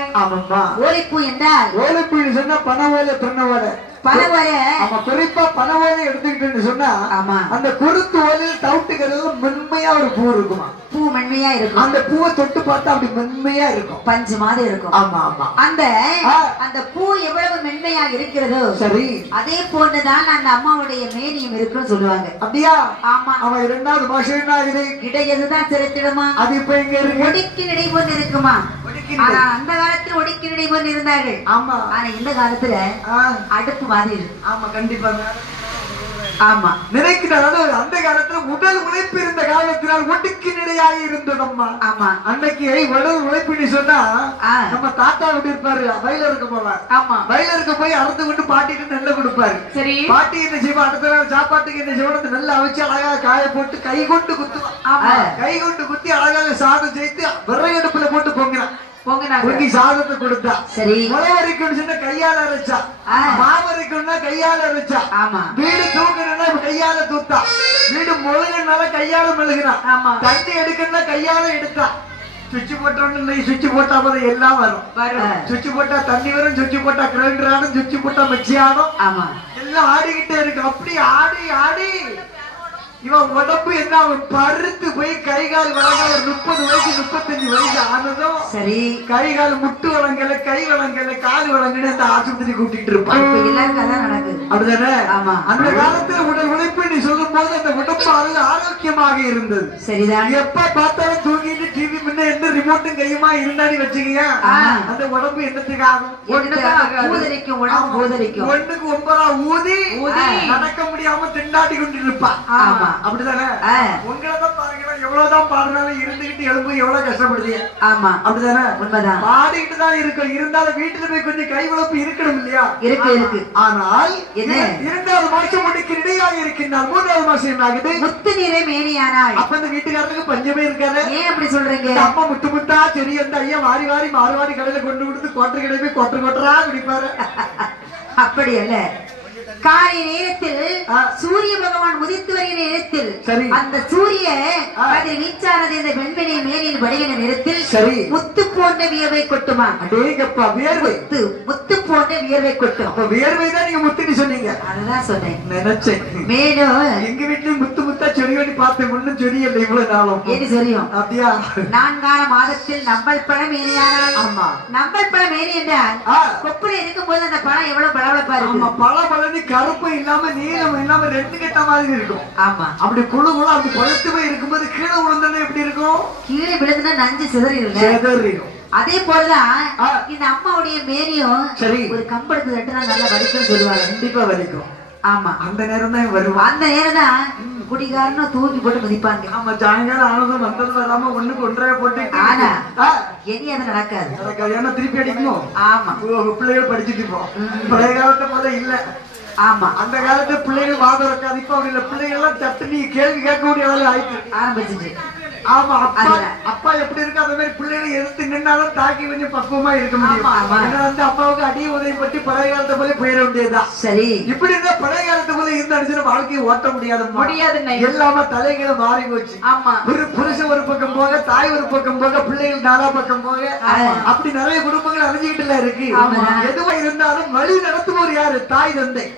சொன்னாய். ஆமாம்மா. ஓலைப்பூ என்றால் ஓலைப்பூன்னு சொன்னா பனை ஓலை தென்னை ஓலை. பனவரை ஆமா, குறிப்பா பனை ஓலை எடுத்துக்கிட்டேன்னு சொன்னா அந்த குருத்து ஓலையில் தவிட்டுக்கிறதுல மென்மையா ஒரு பூ இருக்குமா. பூ மென்மையா இருக்கும். அந்த பூவை தொட்டு பார்த்தா அப்படி மென்மையா இருக்கும், பஞ்சு மாதிரி இருக்கும். ஆமா ஆமா. அந்த பூ எவ்வளவு மென்மையா இருக்கிறதோ சரி அதே போன்றுதான் அந்த அம்மாவுடைய மேனியும் இருக்குன்னு சொல்லுவாங்க. அப்படியா? ஆமா. அவன் 2வது மாசம் என்ன ஆகுது? இடையதுதான் சிறுத்திடுமா. அது இப்ப எங்க இருக்கு? ஒடுக்கி நடை போன்று இருக்குமா. ஆனா அந்த காலத்துல ஒடுக்கி நடை போன்று இருந்தார்கள். ஆமா. ஆனா இந்த காலத்துல அடுப்பு மாதிரி இருக்கு. ஆமா கண்டிப்பா. ஆமா நினைக்கிறார். அந்த காலத்துல உடல் உழைப்பு இருந்த காலத்தினால் ஒடுக்கி நிலையாக இருந்ததம்மா. ஆமா. அன்னைக்கு உடல் உழைப்புன்னு சொன்னா நம்ம தாத்தா எப்படி இருப்பாரு, வயலருக்கு போவார். ஆமா. வயலருக்கு போய் அறுத்து கொண்டு பாட்டிட்டு நெல்லை கொடுப்பாரு. சரி. பாட்டி என்ன செய்வா, அடுத்த நாள் சாப்பாட்டுக்கு என்ன செய்வோம், நெல்லை அவிச்சு அழகா காய போட்டு கை கொண்டு குத்துவான். கை கொண்டு குத்தி அழகாக சாதம் செய்து விறகடுப்புல போட்டு பொங்கினான். பொங்கி சாதத்தை கொடுத்தா. சரி. முளவரிக்கும் சொன்னா கையால அரைச்சா, மாவரிக்கும்னா கையால அரைச்சா. ஆமா. வீடு தூக்கணும்னா கையால தூத்தா, வீடு முழுகினால கையால மெழுகினா, தண்ணி எடுக்கணும்னா கையால எடுத்தா. சுவிட்ச் போட்டோன்னு சுவிட்ச் போட்டா போது எல்லாம் வரும். சுவிட்ச் போட்டா தண்ணி வரும், சுவிட்ச் போட்டா கிரைண்டர் ஆடும், சுவிட்ச் போட்டா மிக்சி ஆடும். ஆமா. எல்லாம் ஆடிக்கிட்டே இருக்கு. அப்படி ஆடி ஆடி இவன் உடம்பு என்ன பருத்து போய் கை கால் வழங்கல. 30 வயசு 35 வயசு ஆனதும் சரி கை கால் முட்டு வழங்கல, கை வழங்கல, கால் வழங்கல, இந்த ஆஸ்பத்திரி கூட்டிட்டு இருப்பான். அப்படிதானே? அந்த காலத்துல உடல் உழைப்பு நீ சொல்லும் போது அந்த உடம்பு ஆரோக்கியமாக இருந்தது. சரிதான். எப்ப பார்த்தாலும் தூங்கிட்டு டிவி முன்ன எந்த ரிமோட்டும் கையுமா இருந்தாடி வச்சுக்கியா, அந்த உடம்பு என்னத்துக்கு ஆகும்? ஒண்ணுக்கு 9 ஊதி நடக்க முடியாம திண்டாடி கொண்டு இருப்பான். அப்படிதானே? உங்களதான் பாருங்க, எவ்வளவுதான் பாடுறாலும் இருந்துகிட்டு எழும்பு எவ்வளவு கஷ்டப்படுது. ஆமா அப்படிதானே? உண்மைதான். பாடிக்கிட்டு தான் இருக்கும், இருந்தாலும் வீட்டுல போய் கொஞ்சம் கை உழைப்பு இருக்கணும் இல்லையா? இருக்கு. ஆனால் 2வது மாசம் முடிக்கு இடையாக இருக்கின்றால் 3வது மாசம் என்ன ஆகுது? முத்து நீரை மேனியானாள். அப்ப இந்த வீட்டுக்காரருக்கு பஞ்சமே இருக்காது. ஏன் அப்படி சொல்றீங்க? அம்மா முட்டு முட்டா சரி அந்த ஐயா வாரி வாரி மாறுவாடி கடையில கொண்டு கொடுத்து கோட்டை கடை போய் கொட்டரா குடிப்பாரு. அப்படி அல்ல. காலை நேரத்தில் சூரிய பகவான் உதித்து வருகிற நேரத்தில் அந்த சூரிய கதிர் வீச்சானது இந்த பெண்மணி மேலில் படுகிற நேரத்தில் முத்து போன்ற வியர்வை கொட்டுமா. அடேங்கப்பா, வியர்வை முத்து போன்ற வியர்வை கொட்டும். அப்ப வியர்வை தான் நீங்க முத்துன்னு சொன்னீங்க. அதுதான் சொன்னேன். நினைச்சேன். மேலும் எங்க வீட்லயும் முத்து முத்தா சொறி பண்ணி பார்த்தேன். ஒண்ணும் சொறி இல்லை இவ்வளவு நாளும். ஏது சொரியும்? அப்படியா? 4 மாதத்தில் நம்பல் பழம் ஏறியானால். ஆமா. நம்பல் பழம் ஏறி என்றால் கொப்புல இருக்கும் போது அந்த பழம் எவ்வளவு பளபளப்பா இருக்கும். பல பழனி கருப்பு இல்லாம நீளம் இல்லாம 2 கட்ட மாதிரி இருக்கும். ஆமா. அப்படி குழு குழு அப்படி பழுத்து போய் இருக்கும்போது கீழே விழுந்தா எப்படி இருக்கும்? கீழே விழுந்தா நஞ்சு சிதறிடும். அதே போலதான் இந்த அம்மாவுடைய மேனியும் சரி ஒரு கம்பெடுத்து தட்டுனா நல்லா வலிக்கும் சொல்லுவாங்க. கண்டிப்பா வலிக்கும். ஆமா. அந்த நேரம் தான் வருவோம். அந்த நேரம் தான் குடிகாரனும் தூக்கி போட்டு மதிப்பாங்க. ஆமா. சாயங்காலம் ஆனதும் வந்தது வராம ஒண்ணுக்கு ஒன்றரை போட்டு. ஆனா இனி அது நடக்காது. ஏன்னா திருப்பி அடிக்கணும். ஆமா. பிள்ளைகள் படிச்சுட்டு இருப்போம். பழைய காலத்தை போல இல்ல. ஆமா. அந்த காலத்துல பிள்ளைகள் வாதம் இருக்காது. இப்ப அப்படி இல்ல. பிள்ளைகள் எல்லாம் தட்டு நீ கேள்வி கேட்கக்கூடிய வேலை ஆயிடுச்சு ஆரம்பிச்சிட்டு. ஆமா. அப்பா எப்படி இருக்கு அந்த மாதிரி பிள்ளைகளை எதிர்த்து நின்னாலும் தாக்கி கொஞ்சம் பக்குவமா இருக்க முடியும். வந்து அப்பாவுக்கு அடி உதவி பற்றி பழைய காலத்தை போல போயிட வேண்டியதுதான். சரி. இப்படி இருந்தா பழைய காலத்தை போல இருந்தா வாழ்க்கையை ஓட்ட முடியாது. எல்லாமே தலைகளை மாறி போச்சு. ஆமா. ஒரு புருஷன் ஒரு பக்கம் போக, தாய் ஒரு பக்கம் போக, பிள்ளைகள் 4 பக்கம் போக, அப்படி நிறைய குடும்பங்கள் அழிஞ்சுக்கிட்டுல இருக்கு. எதுவா இருந்தாலும் வழி நடத்துவோர் யாரு? தாய் தந்தை.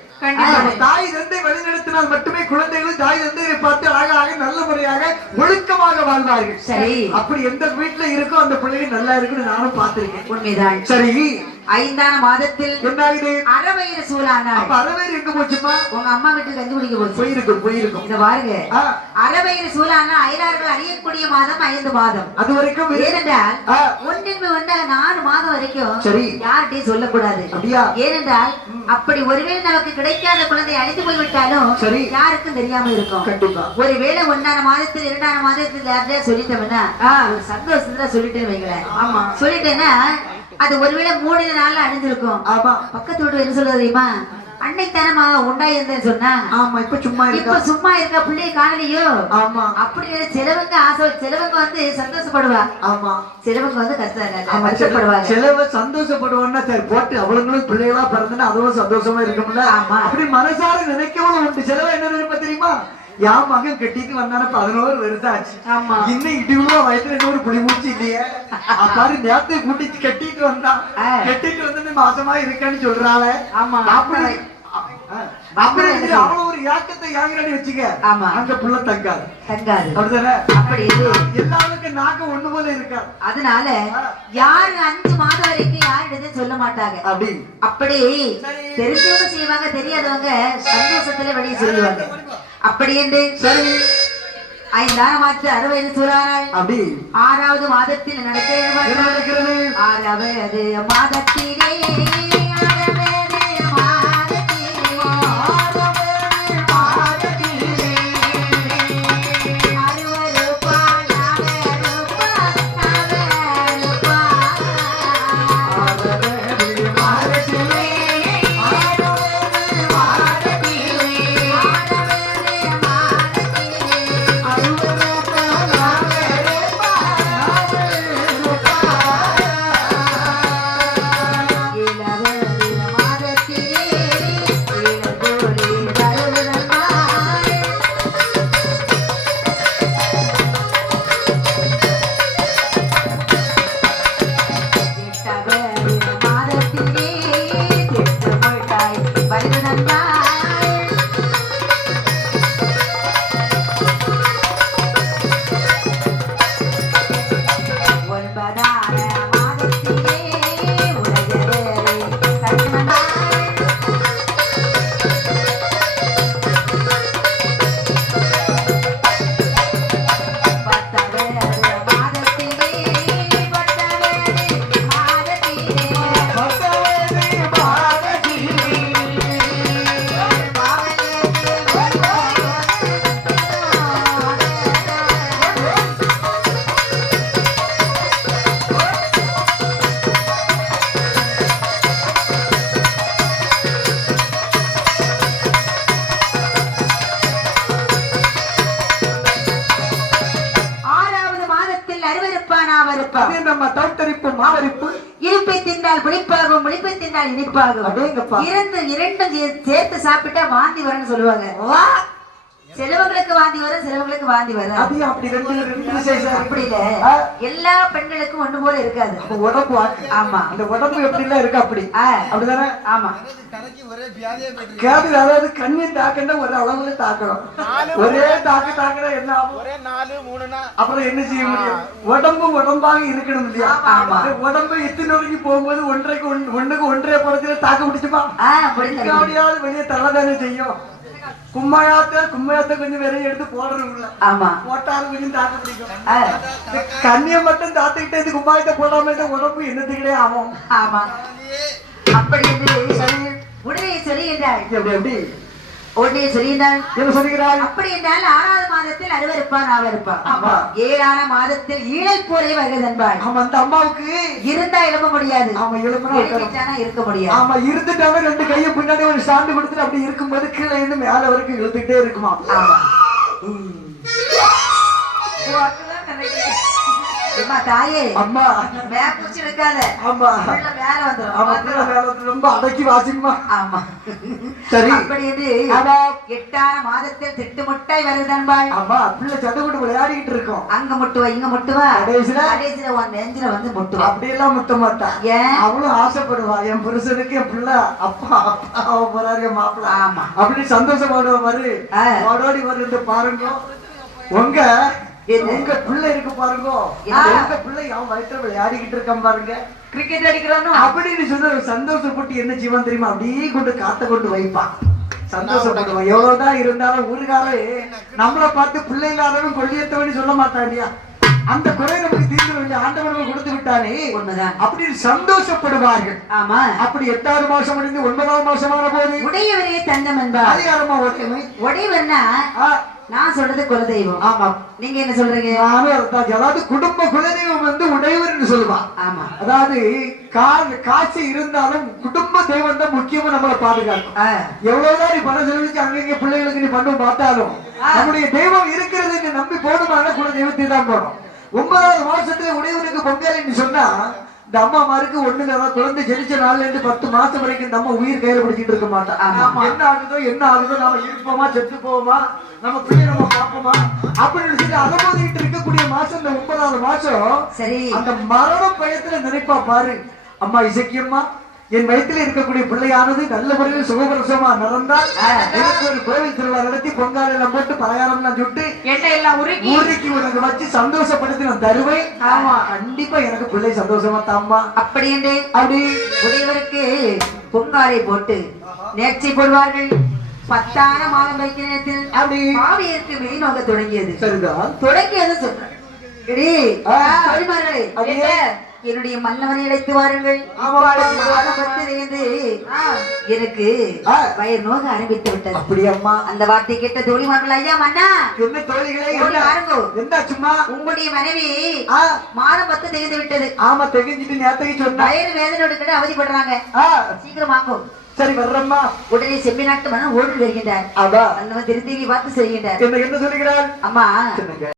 தாய் தந்தை வழிநடத்தினால் மட்டுமே குழந்தைகளும் தாய் தந்தையை பார்த்து அழகாக நல்ல முறையாக ஒழுக்கமாக வாழ்வார்கள். சரி. அப்படி எந்த வீட்டுல இருக்கோ அந்த பிள்ளைகள் நல்லா இருக்குன்னு நானும் பார்த்திருக்கேன். உண்மைதான். சரி. 5ஆம் மாதத்தில் என்னாகுது? அறவயிறு சூழானா. அப்ப அறவயிறு எங்க போச்சுமா? உங்க அம்மா வீட்டுக்கு கஞ்சி குடிக்க போச்சு. போயிருக்கும். இத பாருங்க. அறவயிறு சூழானா அயலார்கள் அறியக்கூடிய மாதம் 5 மாதம். அது வரைக்கும் ஏனென்றால் 4 மாதம் வரைக்கும் சரி யார்கிட்டையும் சொல்லக்கூடாது. அப்படியா? ஏனென்றால் அப்படி ஒருவேளை நமக்கு கிடைக்காத குழந்தை அழிந்து போய்விட்டாலும் சரி யாருக்கும் தெரியாம இருக்கும். கண்டிப்பா. ஒருவேளை 1ஆம் மாதத்தில் 2ஆம் மாதத்தில் யார்கிட்ட சொல்லிட்டோம்னா ஒரு சந்தோஷத்துல சொல்லிட்டேன்னு வைங்களேன். ஆமா. சொல்லிட்டேன்னா அது ஒருவேளை 3 நாள்ல அழிஞ்சிருக்கும். ஆமா. பக்கத்து வீட்டு என்ன சொல்றது தெரியுமா? அன்னைத்தானமா உண்டாயிருந்தேன்னு சொன்னா. ஆமா. இப்ப சும்மா இருக்க பிள்ளைய காணலையோ. ஆமா. அப்படி சிலவங்க ஆசை, சிலவங்க வந்து சந்தோஷப்படுவா. ஆமா. சிலவங்க வந்து கஷ்டப்படுவாங்க. சிலவ சந்தோஷப்படுவான்னா சரி போட்டு அவளுங்களும் பிள்ளைகளா பிறந்தா அதுவும் சந்தோஷமா இருக்கும்ல. ஆமா. அப்படி மனசார நினைக்கவும் உண்டு. சிலவ என்ன தெரியுமா? என் மகன் கட்டிட்டு வந்தான 11 வருஷம் ஆச்சு. ஆமா. இன்னும் இடிவுல வயசுல இன்னொரு புளி மூச்சு இல்லையே. அப்பாரு நேரத்தை கூட்டிட்டு கட்டிட்டு வந்தான். கட்டிட்டு வந்து மாசமா இருக்கான்னு சொல்றாள. ஆமா. அப்படி அவ்வளவு ஒரு ஏக்கத்தை யாங்கிறான்னு வச்சுக்க. ஆமா. அங்க புள்ள தங்காது. தங்காது. அப்படிதானே? அப்படி எல்லாருக்கும் நாக்கு ஒண்ணு போல இருக்கா. அதனால யாரு 5 மாதம் வரைக்கும் யாரிடத்தையும் சொல்ல மாட்டாங்க. அப்படி தெரிஞ்சவங்க செய்வாங்க, தெரியாதவங்க சந்தோஷத்துல வெளியே சொல்லுவாங்க. அப்படி என்று சரி 5 மாதத்து 60 சூறானாள். அப்படி 6வது மாதத்தில் நடக்கிறது. 6வது மாதத்திலே இனிப்பை தின்றால் புளிப்பாகும், புளிப்பை தின்றால் இனிப்பாகும். இரண்டும் சேர்த்து சாப்பிட்டா வாந்தி வரும்னு சொல்லுவாங்க. சிலவங்களுக்கு வாந்தி வரும், சிலவங்களுக்கு வாந்தி வரும். அப்படி இல்ல, எல்லா பெண்களுக்கும் ஒண்ணு போல இருக்காது உடம்பு. ஆமா, அந்த உடம்பு எப்படி எல்லாம் இருக்கு அப்படி. அப்படிதானே? ஆமா. அதாவது கண்ணின் தாக்கண்டா ஒரு அளவுல தாக்கணும். ஒரே தாக்கடா என்ன ஆகும்? அப்புறம் என்ன செய்ய முடியும்? உடம்பு உடம்பாக இருக்கணும் இல்லையா? ஆமா. உடம்பு இத்தினோருக்கு போகும்போது ஒன்றுக்கு ஒன்றரை படத்துல தாக்க முடிச்சுமா? முடியாது. வெளியே தள்ளதானே செய்யும். கும்மையாத்த கொஞ்சம் விரைய எடுத்து போடுறோம்ல. ஆமா, போட்டாலும் கொஞ்சம் தாக்க பிடிக்கும். கண்ணிய மட்டும் தாத்துக்கிட்டே கும்மாயத்தை போடாம உடம்பு என்னத்துக்கிட்டே ஆகும். ஆமா. அப்படி உடனே சொல்லுகிறாள். எப்படி உடனே சொல்லுகிறாள்? என்ன சொல்லுகிறாள்? அப்படி என்றால் 6வது மாதத்தில் அருவருப்பான் ஆவருப்பான். 7ஆம் மாதத்தில் ஈழல் போலே வருகிறதன்பாள். ஆமா, அந்த அம்மாவுக்கு இருந்தா எழுப்ப முடியாது. ஆமா, எழுப்பினா இருக்க முடியாது. ஆமா, இருந்துட்டாவே 2 கையை பின்னாடி ஒரு ஸ்டாண்டு கொடுத்துட்டு அப்படி இருக்கும்போது கீழே இருந்து மேல வரைக்கும் இழுத்துக்கிட்டே இருக்குமா. ஆமா. தாயே, அம்மா பூச்சி வைக்காத. ஆமா, மேல வந்துடும். ரொம்ப அடக்கி வாசிக்குமா. ஆமா, சரி. அப்படி 8ஆம் மாதத்தில் திட்டு முட்டாய் வருதன்பாள். ஆமா, பிள்ளை சண்டை போட்டு விளையாடிட்டு இருக்கோம். அங்க முட்டுவா, இங்க முட்டுவா, கடைசியில நெஞ்சில வந்து முட்டுவா. அப்படி எல்லாம் முட்ட மாட்டா. ஏன்? அவளும் ஆசைப்படுவா, என் புருஷனுக்கு என் பிள்ளை அப்பா அப்பா போறாரு என் மாப்பிள்ள. ஆமா, அப்படி சந்தோஷப்படுவா. மாதிரி ஓடோடி வருது பாருங்க. உங்க பிள்ளை இருக்கு பாருங்க. உங்க பிள்ளை அவன் வயிற்று விளையாடிக்கிட்டு இருக்கான் பாருங்க. கிரிக்கெட் அடிக்கிறானோ அப்படின்னு சொல்ல சந்தோஷப்பட்டு என்ன செய்வான் தெரியுமா? அப்படியே கொண்டு காத்த கொண்டு வைப்பான். சந்தோஷப்படுவான். எவ்வளவுதான் இருந்தாலும் ஊருக்காரே நம்மளை பார்த்து பிள்ளை இல்லாதவன் கொள்ளியத்தவன்னு சொல்ல மாட்டான் இல்லையா? அந்த குறை நமக்கு தீர்ந்து வேண்டிய ஆண்டவன் கொடுத்து விட்டானே. உண்மைதான். அப்படின்னு சந்தோஷப்படுவார்கள். ஆமா. அப்படி 8வது மாசம் முடிந்து 9வது மாசமான போது உடையவரே தந்தம் என்பார். அதிகாரமா உடையவர்னா நான் சொல்றது குலதெய்வம். ஆமா, நீங்க என்ன சொல்றீங்க? அதாவது குடும்ப குலதெய்வம் வந்து உடையவர்னு சொல்லுவான். ஆமா, அதாவது காட்சி இருந்தாலும் குடும்ப தெய்வம் தான் முக்கியமா நம்மளை பாதுகாக்கும். எவ்வளவுதான் நீ பணம் செலவழிச்சு அங்கங்க பிள்ளைகளுக்கு நீ பண்ணும் பார்த்தாலும் நம்முடைய தெய்வம் இருக்கிறது நம்பி போடுமான குல தெய்வத்தை தான் போடும். 9வது மாசத்துல உடையவனுக்கு பொங்கல் சொன்னா இந்த அம்மாமாருக்கு ஒண்ணுங்க குழந்தை ஜெனிச்ச நாள்ல இருந்து 10 மாசம் வரைக்கும் இந்த அம்மா உயிர் கையில பிடிச்சிட்டு இருக்க மாட்டான். என்ன ஆகுதோ நாம இருப்போமா செத்து போவோமா நம்ம பிள்ளை நம்ம பார்ப்போமா அப்படின்னு சொல்லி அனுமதிட்டு இருக்கக்கூடிய மாசம் இந்த 9வது மாசம். சரி, அந்த மரண பயத்துல நினைப்பா பாரு, அம்மா இசக்கியம்மா என் வயிற்றில் இருக்கக்கூடிய பிள்ளையானது நல்ல முறையில் சுகபிரசவமா நடந்தால் எனக்கு ஒரு கோவில் திருவிழா நடத்தி பொங்கால எல்லாம் போட்டு பலகாரம் எல்லாம் சுட்டு எண்ணெய் எல்லாம் உருக்கி உனக்கு வச்சு சந்தோஷப்படுத்தி நான் தருவேன். ஆமா, கண்டிப்பா எனக்கு பிள்ளை சந்தோஷமா தாம்மா அப்படி என்று அப்படி உடையவருக்கு பொங்காலை போட்டு நேர்ச்சி போடுவார்கள். 10ஆன மாதம் வைக்கிற நேரத்தில் அப்படி மாவியருக்கு மெய் நோக்க தொடங்கியது. சரிதான், தொடங்கியது சொல்றேன். என்னுடைய மன்னவனை அழைத்து வாருங்கள். எனக்கு வயிறு நோக ஆரம்பித்து விட்டது. அப்படி அம்மா அந்த வார்த்தை கேட்ட தோழிமார்கள், ஐயா மன்னா என்ன தோழிகளே என்ன சும்மா உங்களுடைய மனைவி மாதம் 10 திகழ்ந்து விட்டது. ஆமா, திகழ்ந்துட்டு நேரத்துக்கு சொன்னா வயிறு வேதனையோடு கிட்ட அவதிப்படுறாங்க. சீக்கிரம் வாங்கும். சரி வர்றம்மா. உடனே செம்மி நாட்டு மன்னன் ஓடி வருகின்றார். அதான் அந்தவன் திருத்தேவி பார்த்து செய்கின்றார். என்ன சொல்லுகிறார்? அம்மா, சொல்லுங்க.